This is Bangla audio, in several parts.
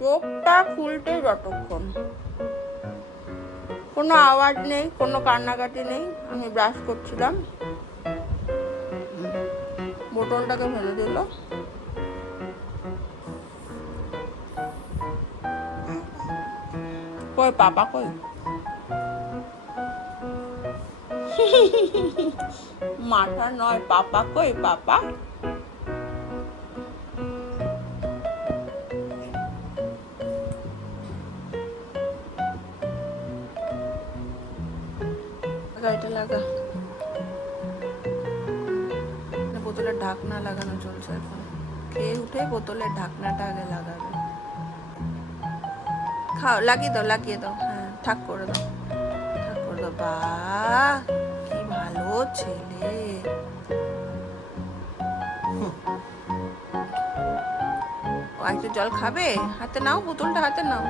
চোখটা খুলতে যতক্ষণ কোনো আওয়াজ নেই, কোনো কান্নাকাটি নেই, আমি ব্রাশ করছিলাম, বোতলটাকে ফেলে দিল। কই পাপা কই? মাথা নয়, পাপা কই? পাপা গাড়িটা লাগা। বোতলের ঢাকনা লাগানো চলছে এখন। খেয়ে উঠে বোতলের ঢাকনাটা আগে লাগাবে। খাও, লাগিয়ে দাও, লাগিয়ে দাও। হ্যাঁ, ঠাক করে দাও, ঠাক করে দাও। বাহ, কি ভালো ছেলে। ও একটু জল খাবে? হাতে নাও, বোতলটা হাতে নাও,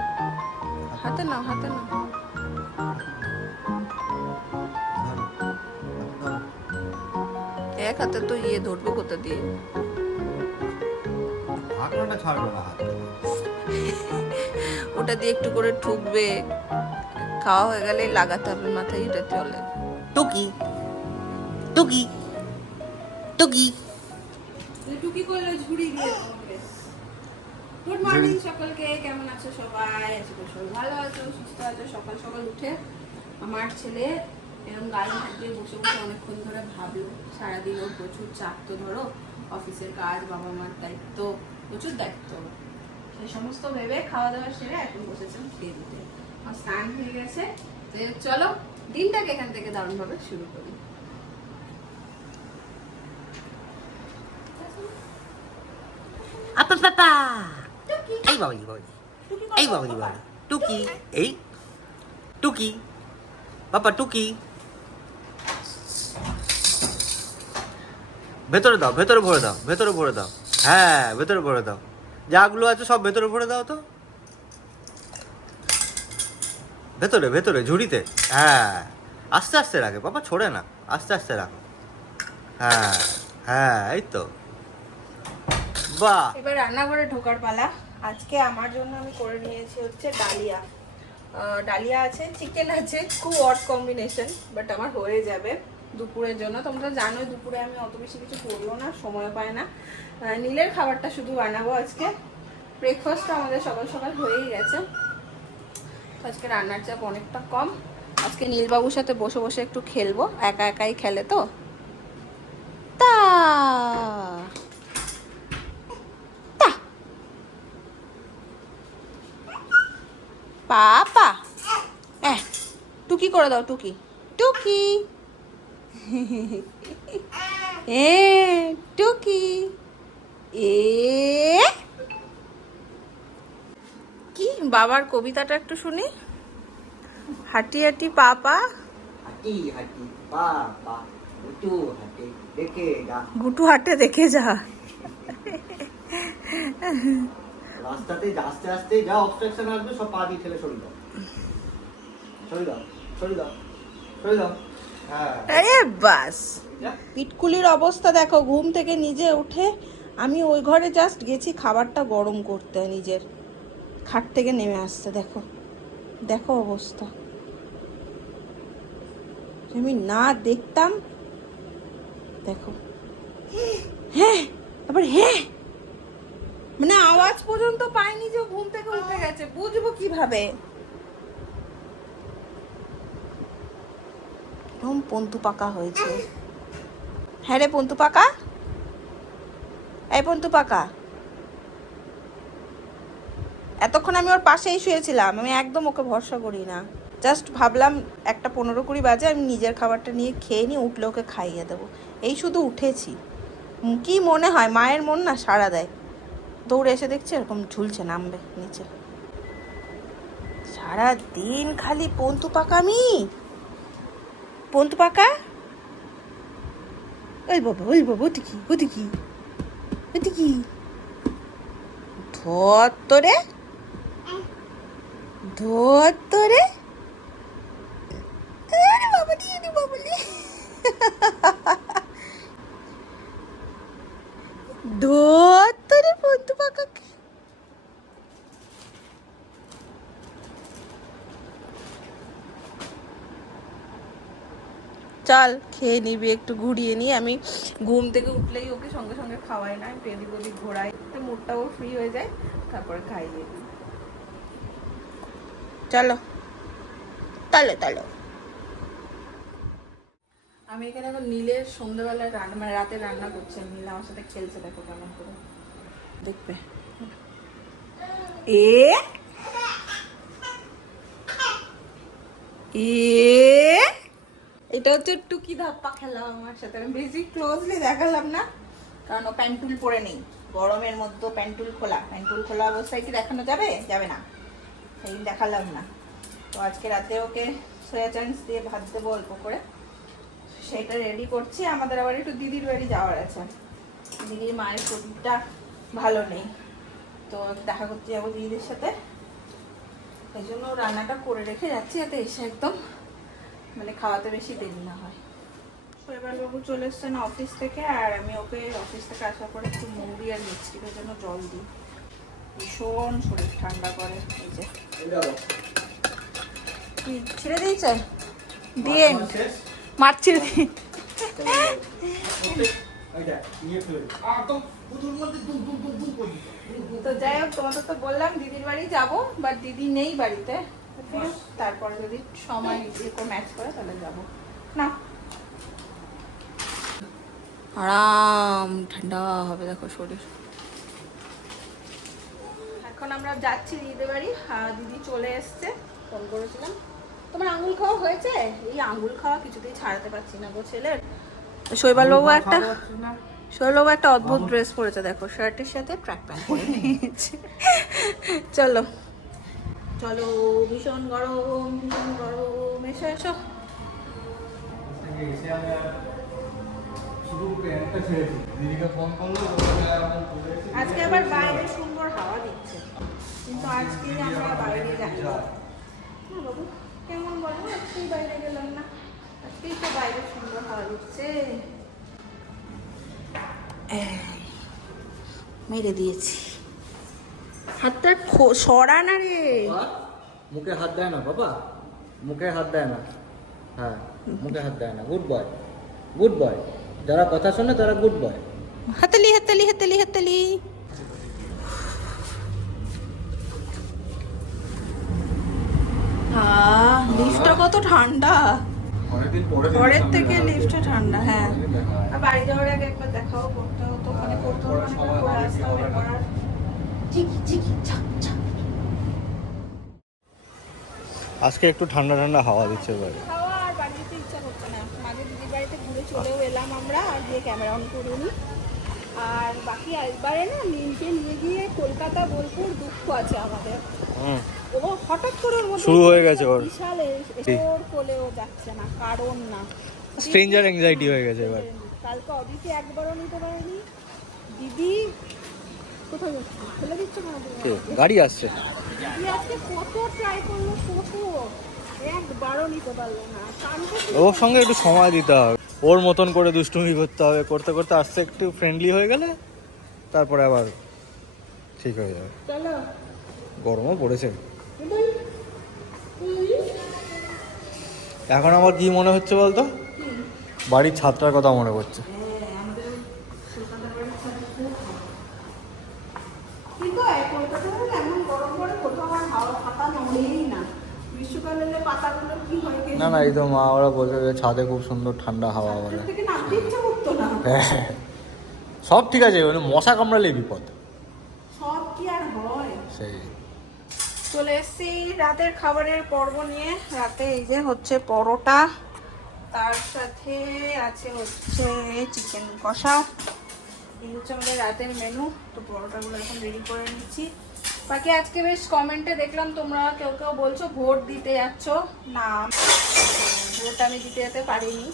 হাতে নাও, হাতে নাও। এক হাতে তো ইয়ে ধরবে কোথা দিয়ে? ওটা দিয়ে একটু করে ঠুকবে, খাওয়া হয়ে গেলে লাগাতে হবে মাথায়, এটা চলে। টুকি টুকি টুকি টুকি করলে ঝুড়ি দিয়ে দেবে। গুড মর্নিং সকলকে, কেমন আছো সবাই? আশা করি সবাই ভালো আছো, সুস্থ আছো। সকাল সকাল উঠে আমার ছেলে এরকম গায়ে হাত দিয়ে বসে বসে অনেকক্ষণ ধরে ভাবলো, সারাদিন ওর প্রচুর চাপ, তো ধরো অফিসের কাজ, বাবা মার দায়িত্ব, প্রচুর দায়িত্ব, সেই সমস্ত ভেবে খাওয়া দাওয়া সেরে এখন বসেছেন খেয়ে দিতে। আর স্নান হয়ে গেছে, চলো দিনটাকে এখান থেকে দারুণ ভাবে শুরু করি। আপা পাপা এই বাবাজি বাবাজি এই বাবাজি বাবাজি টুকি এই টুকি পাপা টুকি ভেতরে দাও, ভেতরে ভরে দাও, ভেতরে ভরে দাও। হ্যাঁ, ভেতরে ভরে দাও, যাগুলো আছে সব ভেতরে ভরে দাও তো, ভেতরে ভেতরে ঝুড়িতে। হ্যাঁ, আস্তে আস্তে রাখে বাবা, ছড়ে না, আস্তে আস্তে রাখো। হ্যাঁ হ্যাঁ, এই তো, বাহ। এবার রান্নাঘরে ঢোকার পালা। আজকে আমার জন্য আমি করে নিয়েছি হচ্ছে ডালিয়া। ডালিয়া আছে, চিকেন আছে, খুব অড কম্বিনেশন, বাট আমার হয়ে যাবে দুপুরের জন্য। তোমরা জানোই দুপুরে আমি অত বেশি কিছু করিও না, সময় পাই না। নীলের খাবারটা শুধু বানাবো আজকে। ব্রেকফাস্টটা আমাদের সকাল সকাল হয়েই গেছে, তো আজকে রান্নার চাপ অনেকটা কম। আজকে নীলবাবুর সাথে বসে বসে একটু খেলবো, একা একাই খেলে তো। তা পাপা টুকি করে দাও, টুকি টুকি এ টুকি এ কি বাবার কবিতাটা একটু শুনি। হাঁটি হাঁটি পাপা, হাঁটি হাঁটি পাপা, গুটু হাঁটে দেখে যা, গুটু হাঁটে দেখে যা। রাস্তাতে আস্তে আস্তে যা অবস্ট্রাকশন আসবে সব পা দিয়ে ঠেলে সরিয়ে দাও, সরিয়ে দাও, সরিয়ে দাও, সরিয়ে দাও। হ্যাঁ, আরে বাস, পিটকুলির অবস্থা দেখো। ঘুম থেকে নিজে উঠে আমি ওই ঘরে জাস্ট গেছি খাবারটা গরম করতে, নিজের খাট থেকে নেমে আসছে। দেখো দেখো অবস্থা, আমি না দেখতাম। দেখো, হ্যাঁ আবার হ্যাঁ, মানে আওয়াজ পর্যন্ত পাইনি যে ঘুম থেকে উঠে গেছে, বুঝবো কিভাবে? কিরম পন্তু পাকা হয়েছে। হ্যাঁ রে পন্তু পাকা, এই পন্তু পাকা। এতক্ষণ আমি ওর পাশেই শুয়েছিলাম, আমি একদম ওকে ভরসা করি না। জাস্ট ভাবলাম 1:15-20 বাজে, আমি নিজের খাবারটা নিয়ে খেয়ে নিয়ে উঠলে ওকে খাইয়ে দেবো। এই শুধু উঠেছি, কি মনে হয় মায়ের মন না সাড়া দেয়। দৌড়ে এসে দেখছি এরকম ঝুলছে, নামবে নিচে। সারা দিন খালি পন্তু পাকামি, পন্তু পাকা। ওই বাবা, ওই বাবা, ওটি কি, ওটি কি, ওটি কি, ধরে ধরে আরে বাবা দিয়ে দি বাবুলি, ধরে পন্তু পাকাকে। চল খেয়ে নিবি, একটু ঘুরিয়ে নিই। আমি ঘুম থেকে উঠলেই ওকে সঙ্গে সঙ্গে খাওয়াই না, একটু এদিক ওদিক ঘোরাই, একটু মুডটাও ফ্রি হয়ে যায়, তারপরে খাইয়ে দিই। চলো চলো চলো। আমি এখানে এখন নীলের সন্ধ্যাবেলায় রান্না, মানে রাতে রান্না করছে। নীল আমার সাথে খেলছে, দেখো কেমন করে দেখবে। এটা হচ্ছে টুকি ধাপ্পা খেলা আমার সাথে। আমি বেশি ক্লোজলি দেখালাম না, কারণ ও প্যান্টুল পরে নেই। গরমের মধ্যে প্যান্টুল খোলা অবস্থায় কি দেখানো যাবে? যাবে না, সেই দেখালাম না। তো আজকে রাতে ওকে সয়া চাংস দিয়ে ভাত দেবো অল্প করে, সেটা রেডি করছি। আমাদের আবার একটু দিদির বাড়ি যাওয়ার আছে, দিদির মায়ের শরীরটা ভালো নেই, তো দেখা করতে যাবো দিদিদের সাথে। এই জন্য রান্নাটা করে রেখে যাচ্ছি, যাতে এসে একদম মানে খাওয়াতে বেশি দেরি না হয়। শৈবালবাবু চলে এসছেন অফিস থেকে, আর আমি ওকে অফিস থেকে আসার পরে একটু মুড়ি আর মিষ্টির জন্য জল দিই। ভীষণ শরীর ঠান্ডা করে। এই যে কি ছেড়ে দিয়েছে, দিয়ে মাছ ছেড়ে দিই। তো যাই হোক, তোমাদের তো বললাম দিদির বাড়ি যাবো, বাট দিদি নেই বাড়িতে। তারপরে যদি সময় ম্যাচ করে তাহলে যাবো না। আরাম ঠান্ডা হবে, দেখো শরীর। এখন আমরা যাচ্ছি দিদিদের বাড়ি। দিদি চলে এসছে, ফোন করেছিলাম। তোমার আঙুল খাওয়া হয়েছে? এই আঙুল খাওয়া কিছুতেই ছাড়াতে পারছি না গো ছেলের। শৈবালবাবু একটা অদ্ভুত ড্রেস পরেছে, দেখো শার্টের সাথে ট্র্যাক প্যান্ট পরে নিয়েছে। চলো চলো, ভীষণ গরম, এসো এসো। আজকে আবার বাইরে সুন্দর হাওয়া দিচ্ছে, কিন্তু আজকে আমরা বাইরে যাই না বাবু। কেমন বলো, আজকেই বাইরে গেলাম না, আজকেই তো বাইরে সুন্দর হাওয়া দিচ্ছে। মেরে দিয়েছি হাতটা, সরা না রে। মুখে হাত দেয় না বাবা, মুখে হাত দেয় না। হ্যাঁ, মুখে হাত দেয় না। Good boy, good boy. যারা কথা শোনে তারা গুড বয়। হাতালি হাতালি হাতালি হাতালি। লিফটটা কত ঠান্ডা, ঘরের থেকে লিফটে ঠান্ডা। হ্যাঁ, আর বাড়ি যাওয়ার আগে একবার দেখাও করতে হতো, মানে করতে হতো, করে আসতে হবে। আজকে একটু ঠান্ডা ঠান্ডা হাওয়া দিচ্ছে বাইরে। খাওয়া আর বাড়ি যেতে ইচ্ছা করছে না। মাঝে দিদির বাড়িতে ঘুরে চলেও এলাম আমরা, আর গিয়ে ক্যামেরা অন করিনি। আর বাকি একবারে না, নীলকে নিয়ে গিয়ে কলকাতা বোলপুর দুঃখ আছে আমাদের। ও হঠাৎ করে ওর মধ্যে শুরু হয়ে গেছে ওর বিশাল ওর কোলেও যাচ্ছে না, কারণ না স্ট্রেঞ্জার অ্যাংজাইটি হয়ে গেছে এবার। কালকে অদিকে একবারও নিতে পারেনি। দিদি কোথায় যাচ্ছে, ফেলে দিচ্ছে কেন? গাড়ি আসছে। দিদি আজকে কত ট্রাই করলো, কত, একবারও নিতে পারলো না। ওর সঙ্গে একটু সময় দিতে হবে, ওর মতন করে দুষ্টুমি করতে হবে। করতে করতে আস্তে একটু ফ্রেন্ডলি হয়ে গেলে তারপরে আবার ঠিক হয়ে যাবে। চলো, গরমও পড়েছে। এখন আমার কি মনে হচ্ছে বলতো, বাড়ির ছাদটার কথা মনে পড়ছে। না না, এই তো মা ওরা বলছে যে ছাদে খুব সুন্দর ঠান্ডা হাওয়া বলে। হ্যাঁ, সব ঠিক আছে, মানে মশা কামড়ালেই বিপদ। সব কি আর হয়? সেই চলে এসেছি রাতের খাবারের পর্ব নিয়ে। রাতে এই যে হচ্ছে পরোটা, তার সাথে আছে হচ্ছে চিকেন কষা। এই হচ্ছে আমাদের রাতের মেনু। তো পরোটাগুলো এখন রেডি করে নিচ্ছি। বাকি আজকে বেশ কমেন্টে দেখলাম তোমরা কেউ কেউ বলছো ভোট দিতে যাচ্ছ না। ভোট আমি দিতে যেতে পারিনি,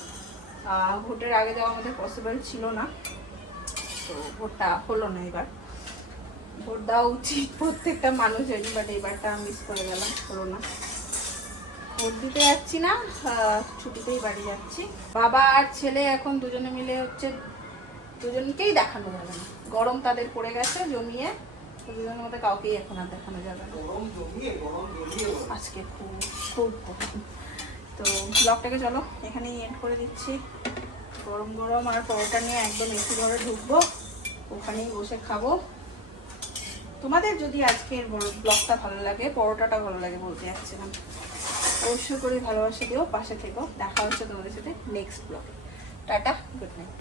ভোটের আগে যাওয়া আমাদের পসিবল ছিল না, তো ভোটটা হলো না। এবার ভোট দেওয়া উচিত প্রত্যেকটা মানুষেরই, বাট এবারটা মিস করে গেলাম, হলো না। ভোট দিতে যাচ্ছি না, ছুটিতেই বাড়ি যাচ্ছি। বাবা আর ছেলে এখন দুজনে মিলে হচ্ছে, দুজনকেই দেখানো যাবে না, গরম তাদের পড়ে গেছে জমিয়ে, দুজনের মধ্যে কাউকেই এখন আর দেখানো যাবে না। আজকে খুব খুব গরম, তো ব্লগটাকে চলো এখানেই এন্ড করে দিচ্ছি। গরম গরম আর পরোটা নিয়ে একদম এসি ঘরে ঢুকবো, ওখানেই বসে খাবো। তোমাদের যদি আজকের ব্লগটা ভালো লাগে, পরোটাটা ভালো লাগে বলতে যাচ্ছিলাম, অবশ্যই করে ভালোবাসা দিও, পাশে থেকো। দেখা হচ্ছে তোমাদের সাথে নেক্সট ব্লগে। Tata, good night.